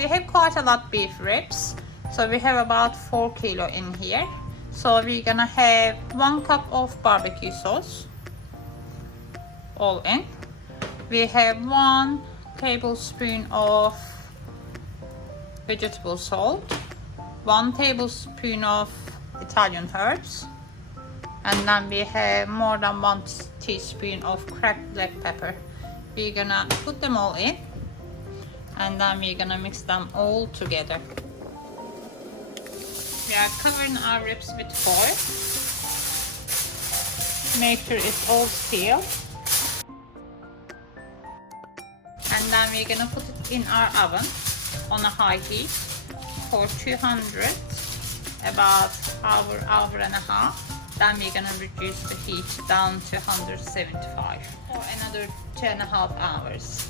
we have quite a lot beef ribs, so we have about 4 kilo in here. So we're gonna have 1 cup of barbecue sauce, all in. We have 1 tablespoon of vegetable salt, 1 tablespoon of Italian herbs, and then we have more than 1 teaspoon of cracked black pepper. We're gonna put them all in, and then we're gonna mix them all together. We are covering our ribs with foil. Make sure it's all sealed. And then we're gonna put it in our oven on a high heat for 200, about hour and a half. Then we're gonna reduce the heat down to 175 for another 2.5 hours.